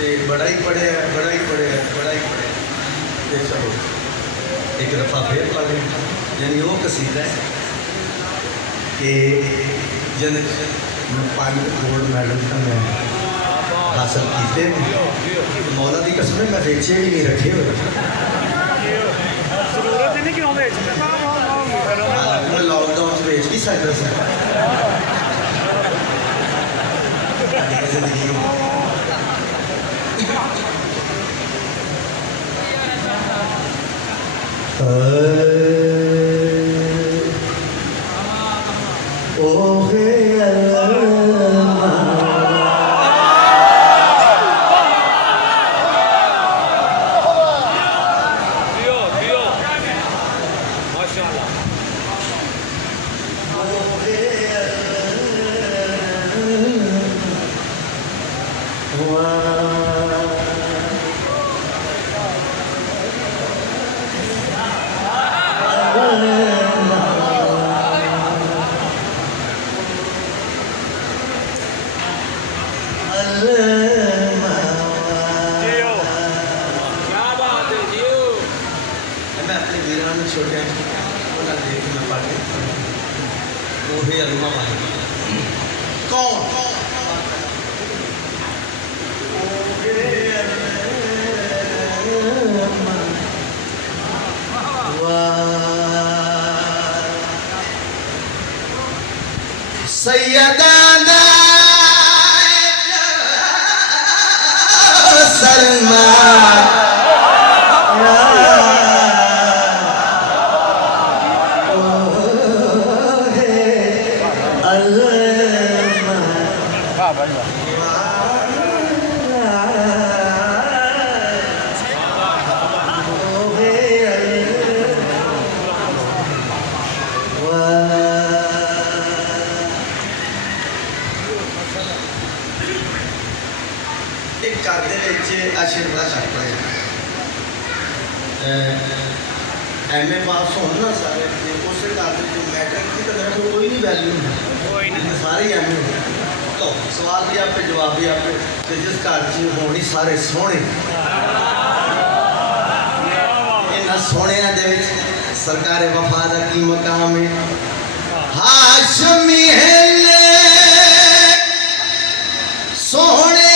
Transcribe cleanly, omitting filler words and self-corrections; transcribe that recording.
बड़ा ही पढ़िया बड़ा ही पढ़िया बड़ा ही पढ़िया। तो चलो एक दफ़ा फिर पढ़ यानी वो कसीदा है कि जिन 5 गोल्ड मेडल मैं हासिल किए मौला की कसम मैं बेचे भी नहीं रखे हुए मैं लॉकडाउन से बेच भी सकता जिंदगी सैयदाना सलमा आशीर्वाद छपड़ा एम ए पास हो ना सारे उस घर जो मैट्रिक की तो कोई नहीं वैल्यू सारे एम ए तो सवाल भी आपे जवाब भी आपे तो जिस घर च होनी सारे सोहने इन्होंने सोहने सरकार वफा का की मकाम है हाशमी है सोहने